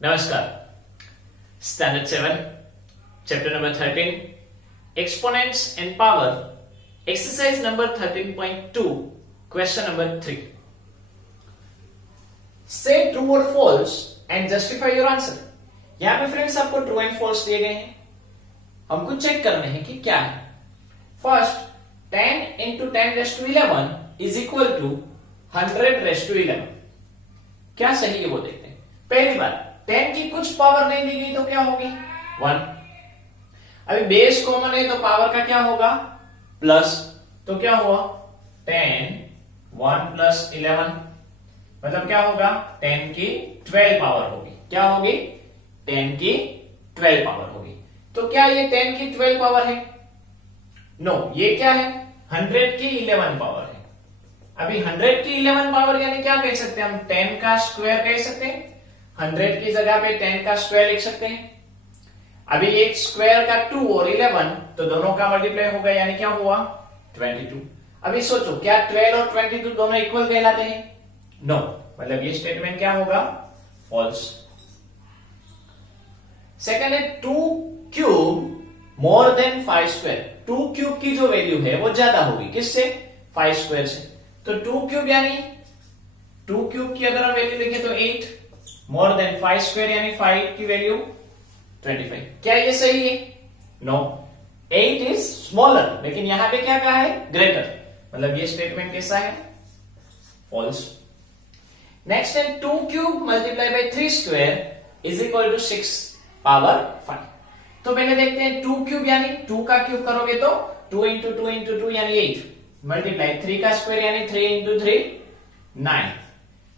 नमस्कार। Standard 7 chapter number 13 exponents and power exercise number 13.2 question number 3 से true और false and justify your answer. यहां पे friends आपको ट्रू एंड फॉल्स दिए गए हैं, हमको चेक करना है कि क्या है। First 10 into 10 raised to 11 is equal to 100 raised to 11। क्या सही है वो देखते हैं। पहली बात 10 की कुछ पावर नहीं दी गई तो क्या होगी 1। अभी बेस कॉमन है तो पावर का क्या होगा प्लस, तो क्या हुआ 10 1 plus 11 मतलब क्या होगा 10 की 12 पावर होगी। क्या होगी 10 की 12 पावर होगी। तो क्या ये 10 की 12 पावर है? नो ये क्या है 100 की 11 पावर है। अभी 100 की 11 पावर यानी क्या कह सकते हैं हम 10 का स्क्वायर कह सकते हैं। 100 की जगह पे 10 का स्क्वायर लिख सकते हैं। अभी एक स्क्वायर का 2 और 11 तो दोनों का मल्टीप्लाई होगा यानी क्या हुआ 22। अभी सोचो क्या 12 और 22 दोनों इक्वल कहलाते हैं? नो मतलब ये स्टेटमेंट क्या होगा फॉल्स। सेकंड है 2 cube more than 5 square. 2 cube की जो वैल्यू है वो ज्यादा होगी किससे 5 स्क्वायर से। तो 2 क्यूब यानी 2 क्यूब की अगर हम वैल्यू लिखे तो 8 मोर देन 5 स्क्वायर यानी 5 की वैल्यू 25। क्या ये सही है? नो 8 इज स्मॉलर, लेकिन यहां पे क्या कहा है ग्रेटर, मतलब ये स्टेटमेंट कैसा है फॉल्स। नेक्स्ट है 2 cube multiply by 3 square is equal to 6 power 5। तो पहले देखते हैं 2 क्यूब यानी 2 का क्यूब करोगे तो 2 into 2 into 2 यानी 8 मल्टीप्लाई 3 का स्क्वायर यानी 3 into 3 9।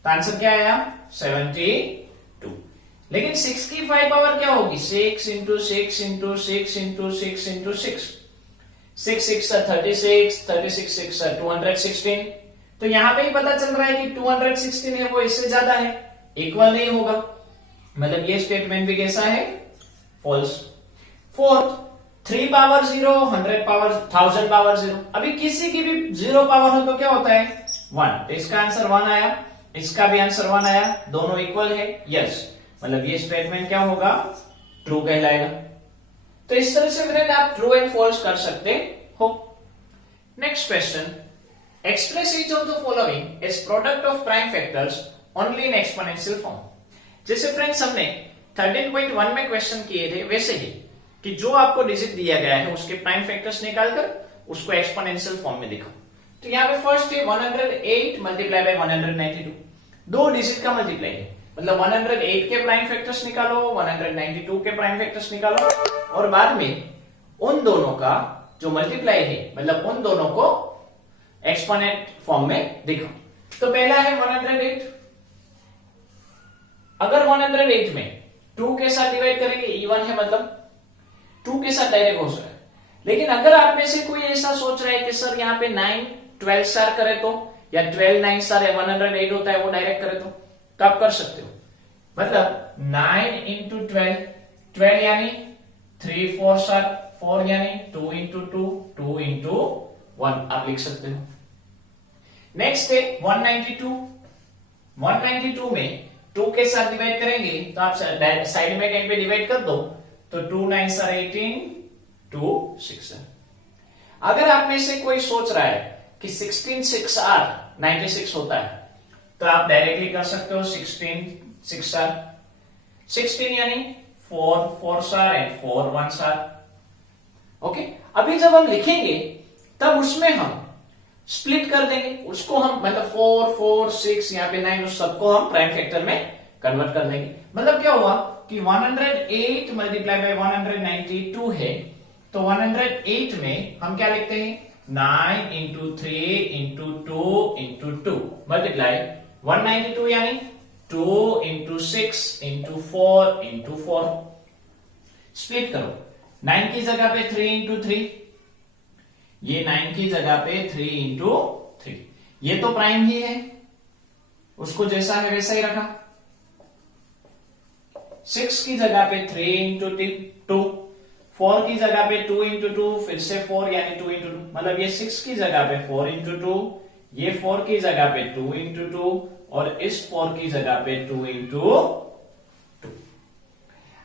तो आंसर क्या आया 72। लेकिन 6 की 5 पावर क्या होगी 6 into 6 into 6 into 6 into 6 6 6 36 36 6 216। तो यहां पे ही पता चल रहा है कि 216 है वो इससे ज्यादा है, इक्वल नहीं होगा, मतलब ये स्टेटमेंट भी कैसा है false. Fourth 3 power 0 100 power 1000 power 0। अभी किसी की भी 0 पावर हो तो क्या होता है 1। तो इसका आंसर 1 आया, इसका भी आंसर 1 आया, दोनों इक्वल है यस, मतलब ये स्टेटमेंट क्या होगा ट्रू कहलाएगा। तो इस तरह से फ्रेंड आप ट्रू एंड फॉल्स कर सकते हो। Next question express each of the following as product of prime factors only in exponential form. जैसे फ्रेंड्स हमने 13.1 में क्वेश्चन किए थे वैसे ही कि जो आपको डिजिट दिया गया है उसके प्राइम फैक्टर्स निकालकर उसको एक्सपोनेंशियल फॉर्म में दिखाओ। तो यहाँ पे फर्स्ट है 108 मल्टीप्लाई बाय 192, दो डिजिट का मल्टीप्लाई है, मतलब 108 के प्राइम फैक्टर्स निकालो 192 के प्राइम फैक्टर्स निकालो और बाद में उन दोनों का जो मल्टीप्लाई है मतलब उन दोनों को एक्सपोनेंट फॉर्म में दिखाओ। तो पहला है 108। अगर 108 में 2 के साथ डिवाइड करेंगे इवन है मतलब 2 के साथ डायरेक्ट हो सकता है। लेकिन अगर आप में से कोई ऐसा सोच रहा है कि सर यहाँ पे 9 12 स्टार करे तो, या 12 9 स्टार 108 होता है वो डायरेक्ट करे तो आप कर सकते हो। मतलब 9 into 12 12 यानी 3 4 स्टार 4 यानी 2 into 2 2 into 1 आप लिख सकते हो। नेक्स्ट है 192। 192 में 2 के साथ डिवाइड करेंगे तो आप साइड में कहीं पे डिवाइड कर दो तो 2 9 are 18 2 6। अगर आप में से कोई सोच रहा है कि 16 6 are 96 होता है तो आप डायरेक्टली कर सकते हो 16 6 are 16 यानी 4 4 स्टार एंड 4 1 स्टार। ओके, अभी जब हम लिखेंगे तब उसमें हम स्प्लिट कर देंगे उसको, हम मतलब 4 4 6 यहाँ पे 9 उस सबको हम प्राइम फैक्टर में कन्वर्ट कर देंगे। मतलब क्या हुआ कि 108 मल्टीप्लाई बाय 192 है तो 108 में हम क्या लिखते हैं 9 into 3 into 2 into 2 मल्टीप्लाई 192 यानी 2 into 6 into 4 into 4। स्प्लिट करो 9 की जगह पे 3 into 3, ये 9 की जगह पे 3 into 3, ये तो प्राइम ही है उसको जैसा है वैसा ही रखा। 6 की जगह पे 3 into 2, 4 की जगह पे 2 into 2 फिर से 4 यानी 2 into 2, मतलब ये 6 की जगह पे 4 into 2, ये 4 की जगह पे 2 into 2 और इस 4 की जगह पे 2 into 2।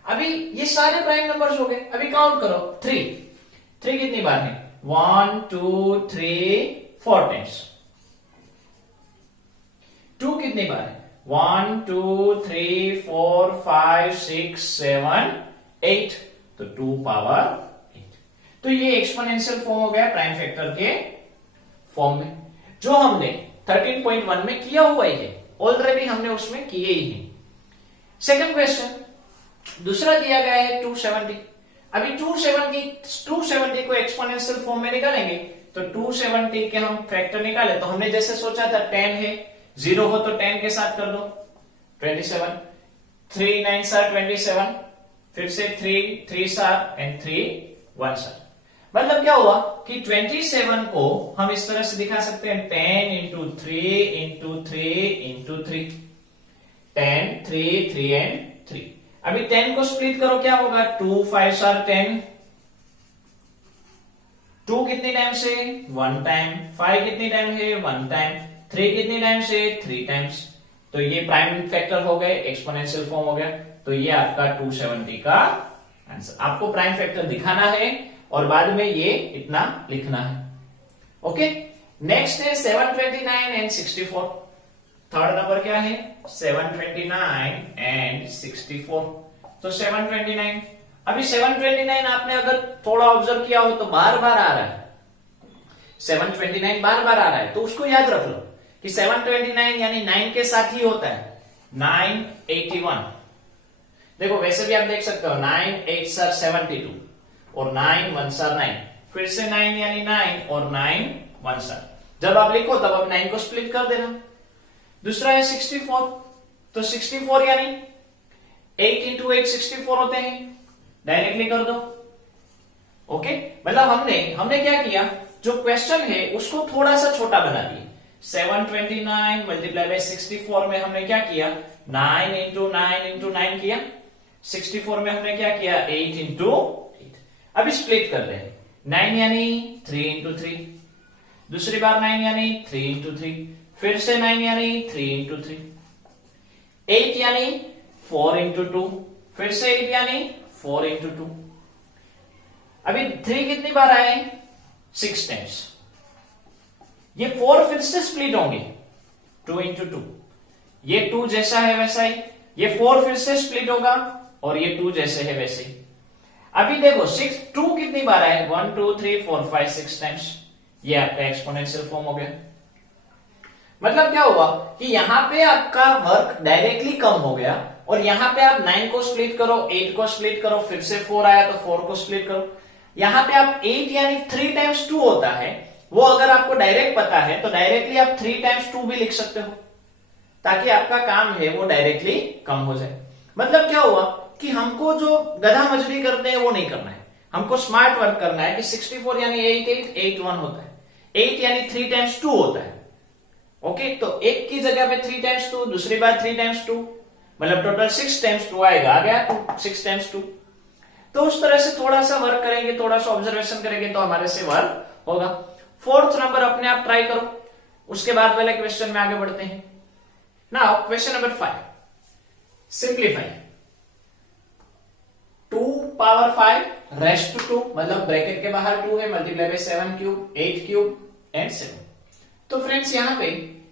अभी ये सारे प्राइम नंबर्स हो गए, अभी काउंट करो 3 कितनी बार है 1 2 3 4 टाइम्स। 2 कितनी बार है 1 2 3 4 5 6 7 8, तो 2 पावर 8। तो ये एक्सपोनेंशियल फॉर्म हो गया प्राइम फैक्टर के फॉर्म में, जो हमने 13.1 में किया हुआ ही है, ऑलरेडी हमने उसमें किए ही है। सेकंड क्वेश्चन दूसरा दिया गया है 270। अभी 270 को एक्सपोनेंशियल फॉर्म में निकालेंगे, तो 270 के हम फैक्टर निकाले, तो हमने जैसे सोचा था 10 है, 0 हो तो 10 के साथ कर दो 27, 3 9 27, फिर से 3 7 एंड 3 1 7। मतलब क्या हुआ कि 27 को हम इस तरह से दिखा सकते हैं 10 इंटू 3 इंटू 3 इंटू 3, 10 3 3 एंड 3। अभी 10 को स्प्लिट करो, क्या होगा 2 5 10, 2 कितनी टाइम से 1 टाइम, 5 कितनी टाइम है 1 टाइम, 3 कितनी टाइम से 3 टाइम्स। तो ये प्राइम फैक्टर हो गए, एक्सपोनेंशियल फॉर्म हो गया। तो ये आपका 270 का आंसर। आपको प्राइम फैक्टर दिखाना है और बाद में ये इतना लिखना है। ओके, नेक्स्ट है 729 एंड 64। थर्ड नंबर क्या है 729 एंड 64। तो 729, अभी 729 आपने अगर थोड़ा ऑब्जर्व किया हो तो बार बार आ रहा है, 729 बार बार आ रहा है, तो उसको याद रख लो कि 729 यानी 9 के साथ ही होता है 981। देखो वैसे भी आप देख सकते हो 9 8 72 और 9 1 9, फिर से 9 यानी 9 और 9 1 जब आप लिखो तब आप 9 को स्प्लिट कर देना। दूसरा है 64, तो 64 यानी 8 इंटू 8 64 होते हैं, डायरेक्टली कर दो। ओके, मतलब हमने क्या किया, जो क्वेश्चन है उसको थोड़ा सा छोटा बना दिया। 729 मल्टीप्लाई बाय 64 में हमने क्या किया 9 इंटू 9 किया, 64 में हमने क्या किया 8 इंटू 8। अभी स्प्लिट कर रहे हैं, 9 यानी 3 इंटू 3, दूसरी बार 9 यानी 3 इंटू 3, फिर से 9 यानी 3 इंटू 3, 8 यानी 4 इंटू 2, फिर से 8 यानी 4 इंटू 2। अभी 3 कितनी बार आए 6 टाइम्स। ये 4 फिर से स्प्लिट होंगे 2 इंटू 2, ये 2 जैसा है वैसा ही, ये 4 फिर से स्प्लिट होगा और ये 2 जैसे है वैसे ही। अभी देखो 2 कितनी बार आए 1 2 3 4 5 6 टाइम्स, ये आपका एक्सपोनेंशियल फॉर्म हो गया। मतलब क्या हुआ कि यहां पे आपका वर्क डायरेक्टली कम हो गया, और यहां पे आप 9 को स्प्लिट करो, 8 को स्प्लिट करो, फिर से 4 आया तो 4 को स्प्लिट करो। यहां पे आप 8 यानी 3 टाइम्स 2 होता है, वो अगर आपको डायरेक्ट पता है तो डायरेक्टली आप 3 टाइम्स 2 भी लिख सकते हो, ताकि आपका काम है वो डायरेक्टली कम हो जाए। मतलब क्या हुआ कि हमको जो गधा मजदूरी करते हैं वो नहीं करना है, हमको स्मार्ट वर्क करना है कि 64 यानी 8 8 8 1 होता है, 8 यानी 3 टाइम्स 2 होता है। ओके, तो एक की जगह पे 3 टाइम्स 2, दूसरी बार 3 टाइम्स 2, मतलब टोटल 6 टाइम्स 2 आएगा, आ गया 6 टाइम्स 2। तो उस तरह से थोड़ा सा वर्क करेंगे, थोड़ा सा ऑब्जर्वेशन करेंगे तो हमारे से वर्क होगा। फोर्थ नंबर अपने आप ट्राई करो, उसके बाद वाले क्वेश्चन में आगे बढ़ते हैं। Now question number 5, simplify 2 power 5 raised to 2, मतलब ब्रैकेट के बाहर 2 है, multiply by 7 cube 8 cube and 7। तो फ्रेंड्स यहां पे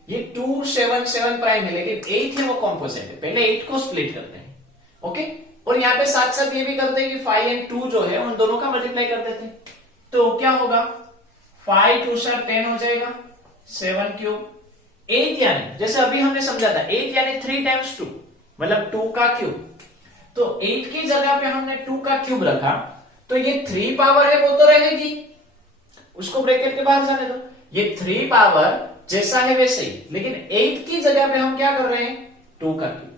ये 2 7 7 प्राइम है, लेकिन 8 है वो कॉम्पोजिट है, पहले 8 को स्प्लिट करते हैं। ओके, और यहाँ पे साथ साथ ये भी करते हैं कि 5 एंड 2 जो है उन दोनों का मल्टीप्लाई कर देते हैं। तो क्या होगा 5 2 10 हो जाएगा, 7 क्यूब 8 यानी जैसे अभी हमने समझा था 8 यानी 3 टाइम्स 2, मतलब 2 का क्यूब। तो 8 की जगह पे हमने 2 का क्यूब रखा, तो ये 3 पावर है वो तो रहेगी, उसको ब्रैकेट के बाहर जाने दो। ये 3 पावर जैसा है वैसे ही, लेकिन 8 की जगह पे हम क्या कर रहे हैं 2 का क्यूब,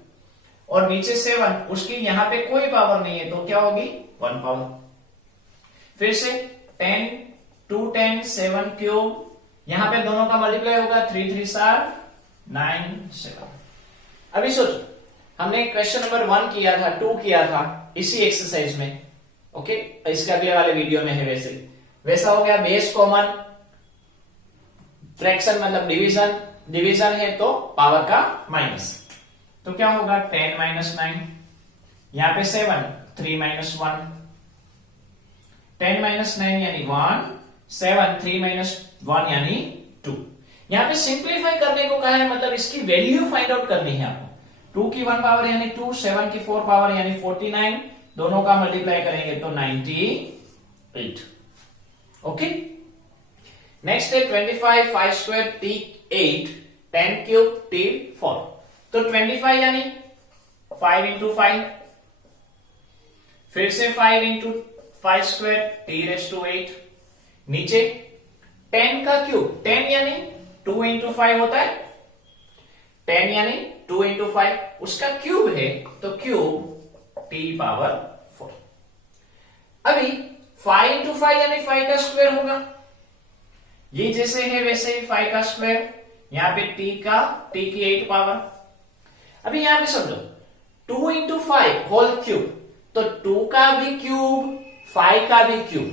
और नीचे 7, उसकी यहां पे कोई पावर नहीं है तो क्या होगी 1 पावर। फिर से 10 2 10 7 क्यूब, यहां पे दोनों का मल्टीप्लाई होगा 3 3 9 7। अभी सोचो हमने क्वेश्चन नंबर 1 किया था, 2 किया था इसी एक्सरसाइज में। ओके, इसके अगले वाले वीडियो में है वैसा हो गया। बेस कॉमन, फ्रैक्शन मतलब डिवीजन है तो पावर का माइनस, तो क्या होगा 10 - 9, यहां पे 7 3 माइनस 1, 10 माइनस 9 यानी 1, 7, 3 माइनस 1 यानी 2। यहां पे सिंप्लीफाई करने को कहा है, मतलब इसकी वैल्यू फाइंड आउट करनी है आपको। 2 की 1 पावर यानी 2, 7 की 4 पावर यानी 49, दोनों का मल्टीप्लाई करेंगे तो 98। ओके, नेक्स्ट है 25 5 स्क्वायर t 8 10 क्यूब t 4। तो 25 यानी 5 इंटू 5, फिर से 5 into 5 square t raise to 8, नीचे 10 का क्यूब, 10 यानी 2 इंटू 5 होता है, 10 यानी 2 इंटू 5, उसका क्यूब है तो क्यूब t पावर 4। अभी 5 इंटू 5 यानी 5 का स्क्वायर होगा, ये जैसे है वैसे ही 5 का स्क्वायर, यहां पे t की 8 पावर। अभी यहां पे समझो 2 इंटू 5 होल क्यूब, तो 2 का भी क्यूब 5 का भी क्यूब।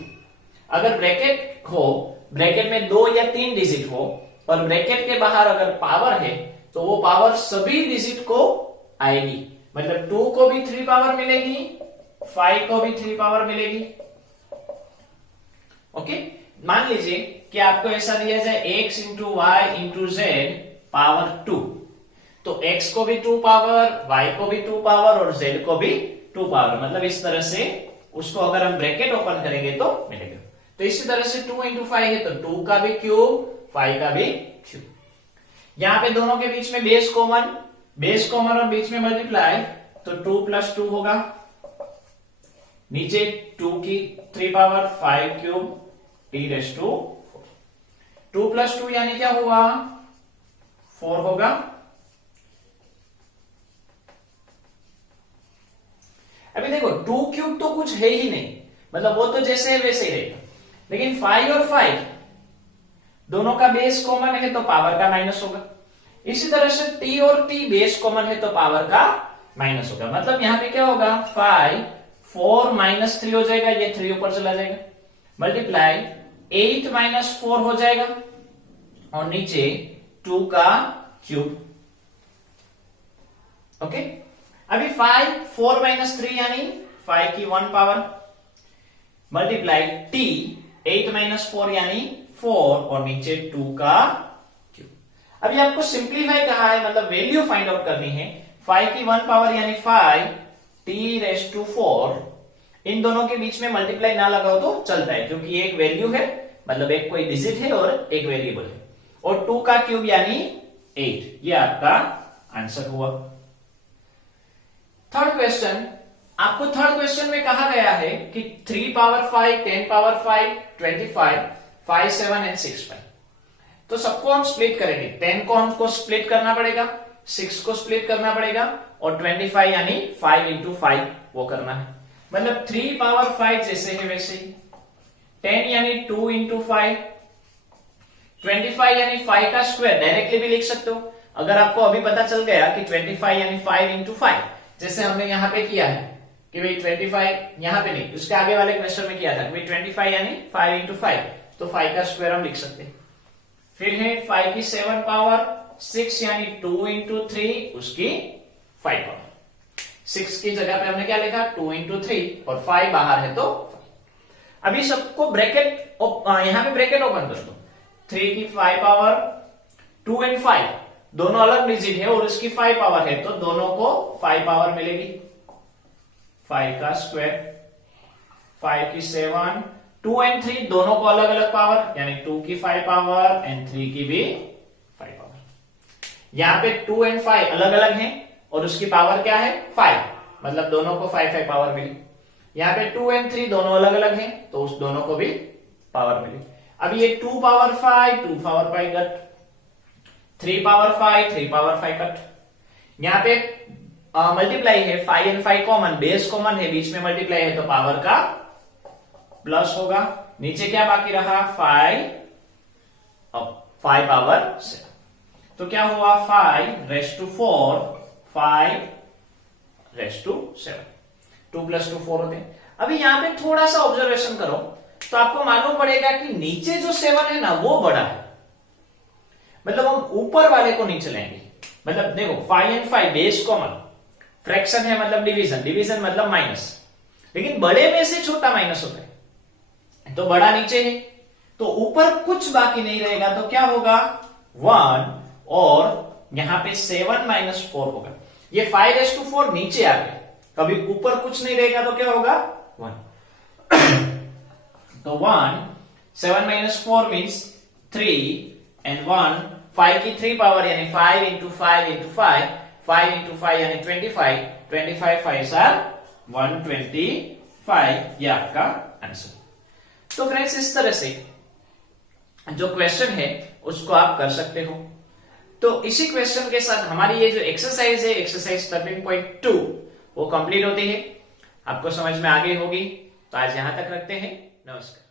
अगर ब्रैकेट हो, ब्रैकेट में 2 या 3 डिजिट हो और ब्रैकेट के बाहर अगर पावर है तो वो पावर सभी डिजिट को आएगी, मतलब 2 को भी 3 पावर मिलेगी, 5 को भी 3 पावर मिलेगी। ओके, मान लीजिए कि आपको ऐसा दिया जाए x into y into z power 2, तो x को भी 2 पावर, y को भी 2 पावर और z को भी 2 पावर, मतलब इस तरह से उसको अगर हम ब्रैकेट ओपन करेंगे तो मिलेगा। तो इसी तरह से 2 इंटू 5 है तो 2 का भी क्यूब, 5 का भी क्यूब। यहां पे दोनों के बीच में बेस कॉमन और बीच में मल्टीप्लाई, तो 2 प्लस 2 होगा, नीचे 2 की 3 power 5 cube t raise to 2 plus 2 यानी क्या हुआ, 4 होगा। अभी देखो 2 क्यूब तो कुछ है ही नहीं, मतलब वो तो जैसे है वैसे ही रहेगा, लेकिन 5 और 5 दोनों का बेस कॉमन है तो पावर का माइनस होगा। इसी तरह से t और t बेस कॉमन है तो पावर का माइनस होगा, मतलब यहां पे क्या होगा, 5 4 माइनस 3 हो जाएगा, ये 3 ऊपर चला जाएगा, मल्टीप्लाई 8 माइनस 4 हो जाएगा और नीचे 2 का क्यूब। ओके, अभी 5 4 माइनस 3 यानी 5 की 1 पावर, मल्टीप्लाई t 8 माइनस 4 यानी 4 और नीचे 2 का क्यूब। अभी आपको सिंप्लीफाई कहा है, मतलब वैल्यू फाइंड आउट करनी है। 5 की 1 पावर यानी 5 t रेस टू 4, इन दोनों के बीच में मल्टीप्लाई ना लगाओ तो चलता है, क्योंकि एक वैल्यू है, मतलब एक कोई डिजिट है और एक वेरिएबल है, और 2 का क्यूब यानी 8, ये आपका आंसर हुआ। थर्ड क्वेश्चन, आपको थर्ड क्वेश्चन में कहा गया है कि 3 पावर 5, 10 पावर 5, 25, 5, 7 एंड 6 5। तो सबको हम स्प्लिट करेंगे, 10 को हमको स्प्लिट करना पड़ेगा, 6 को स्प्लिट करना पड़ेगा और 25 यानी 5 इंटू 5 वो करना है, मतलब 3 पावर 5 जैसे है वैसे ही, 10 यानी 2 इंटू 5, 25 यानी 5 का स्क्वायर डायरेक्टली भी लिख सकते हो। अगर आपको अभी पता चल गया कि 25 यानी 5 इंटू 5, जैसे हमने यहां पे किया है कि भाई 25 यहां पे नहीं, उसके आगे वाले क्वेश्चन में किया था कि भाई 25 यानी 5 इंटू 5, तो 5 का स्क्वायर हम लिख सकते हैं। फिर है 5 की 7 पावर 6 यानी 2 इंटू 3, उसकी 5 पावर, 6 की जगह पे हमने क्या लिखा, 2 इंटू 3 और 5 बाहर है तो 5। अभी सबको ब्रैकेट यहां पे ब्रैकेट ओपन कर दो, 3 की 5 पावर, 2 एंड 5 दोनों अलग डिजिट है और इसकी 5 पावर है, तो दोनों को 5 पावर मिलेगी, 5 का स्क्वायर, 5 की 7, 2 एंड 3 दोनों को अलग अलग पावर, यानी 2 की 5 पावर एंड 3 की भी 5 पावर। यहां पे 2 एंड 5 अलग अलग हैं और उसकी पावर क्या है, 5, मतलब दोनों को 5 5 पावर मिली। यहां पे 2 एंड 3 दोनों अलग अलग हैं तो उस दोनों को भी पावर मिली। अब ये 2 power 5, 2 power 5 cut, 3 power 5, 3 power 5 cut. यहां पे मल्टीप्लाई है, 5 एंड 5 कॉमन, बेस कॉमन है, बीच में मल्टीप्लाई है तो पावर का प्लस होगा, नीचे क्या बाकी रहा, 5 पावर 7, तो क्या हुआ, 5 raise to 4, 5 raise to 7, 2 plus 2 4 होते हैं। अभी यहां पे थोड़ा सा ऑब्जर्वेशन करो तो आपको मालूम पड़ेगा कि नीचे जो 7 है ना वो बड़ा है, मतलब हम ऊपर वाले को नहीं चलाएंगे। मतलब देखो 5 एंड 5 बेस कॉमन, फ्रैक्शन है मतलब डिवीजन, डिवीजन मतलब माइनस, लेकिन बड़े में से छोटा माइनस होता है, तो बड़ा नीचे है, तो ऊपर कुछ बाकी नहीं रहेगा, तो क्या होगा 1 और यहां पे 7 माइनस 4 होगा। ये 5/4 नीचे आ गया, कभी ऊपर कुछ नहीं रहेगा तो क्या होगा 1। तो 1 7 माइनस 4 मीन्स 3 एंड 1 5 की 3 पावर यानी 5 इंटू 5 इंटू 5 5 इंटू 5 यानी 25 25 5 आर 125, ये आपका आंसर। तो फ्रेंड्स इस तरह से जो क्वेश्चन है उसको आप कर सकते हो। तो इसी क्वेश्चन के साथ हमारी ये जो एक्सरसाइज है, एक्सरसाइज 13.2 वो कंप्लीट होती है। आपको समझ में आ गई होगी, तो आज यहां तक रखते हैं। नमस्कार।